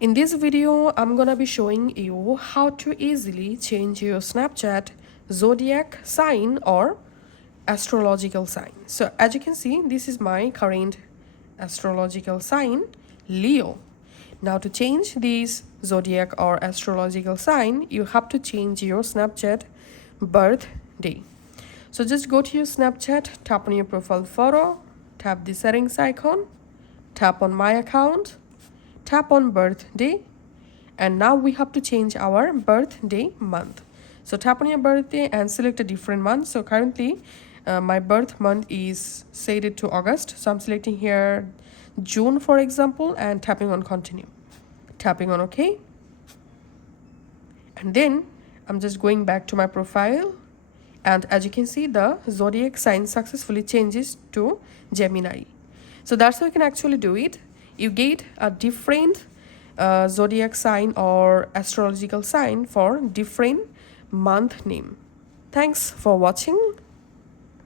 In this video, I'm gonna be showing you how to easily change your Snapchat zodiac sign or astrological sign. So as you can see, this is my current astrological sign, Leo. Now to change this zodiac or astrological sign, you have to change your Snapchat birth day. So just go to your Snapchat, tap on your profile photo, tap the settings icon, tap on my account, tap on birthday, and now we have to change our birthday month. So tap on your birthday and select a different month. So currently my birth month is set to August, so I'm selecting here June for example and tapping on continue, tapping on OK, and then I'm just going back to my profile, and as you can see the zodiac sign successfully changes to Gemini. So that's how you can actually do it. You get a different zodiac sign or astrological sign for different month name. Thanks for watching.